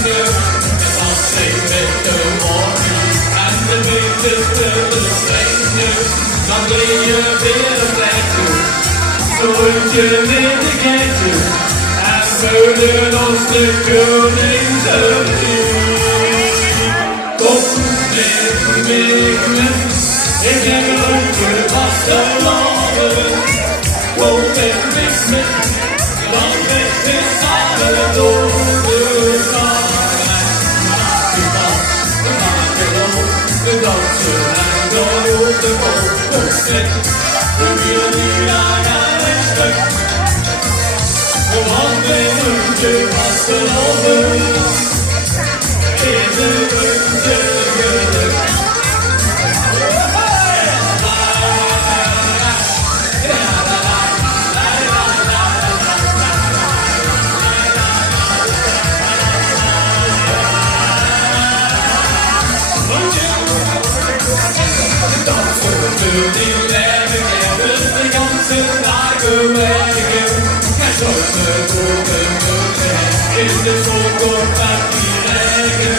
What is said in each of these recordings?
slänger. Man säger efter varning, and the biggest över slänger. Man blir mer säker, så inte med det gänger. And följer oss till Königsöring. Kom ner med ik heb een rondje vasteloven. Kom met me, dan met de samen door de straat. De makelon, de dansen en de rode bovenset. We willen nu aan het stuk. Kom met een rondje vasteloven. In de rondje geluk. Die leven de ganze dagen werken. Geen zorgen voor de moeder. In de zon gaat die regen.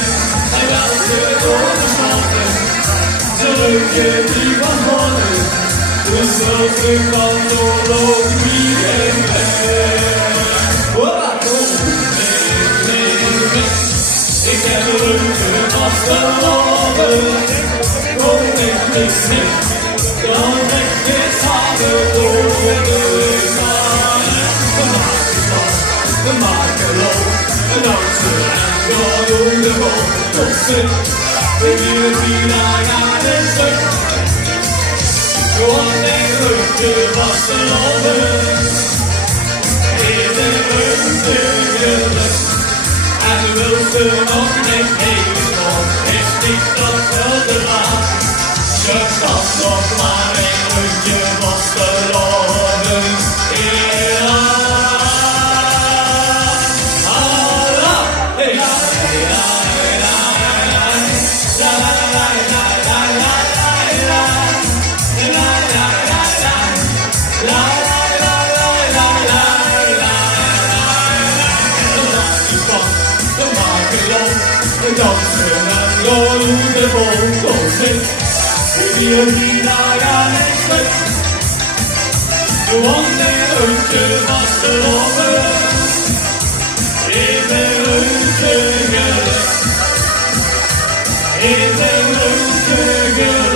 En dansen door de schatten. Ze lukken die van mannen. De zorgen van oorlog wie en weg. Hola, kom mee. Ik heb een rugje vastgelopen. Kom niet meer. Dan met dit samen door de maan. We maken loop, we dansen en gaan door de bossen. We willen die aan het stuk. Gewoon een rugje vastelopen. In de rugje geluk. En we willen nog niet heen, want is niet dat wel de maat. Je kan nog maar een rondje vastelopen. Ja, alla, hey, ja, ja, ja, ja, la la la la la la la la la la la la. De makelon, de dansen en gaan de boven. We willen die aan het stuk. Gewoon een rondje vastelopen. In een rondje geluk. In een rondje geluk.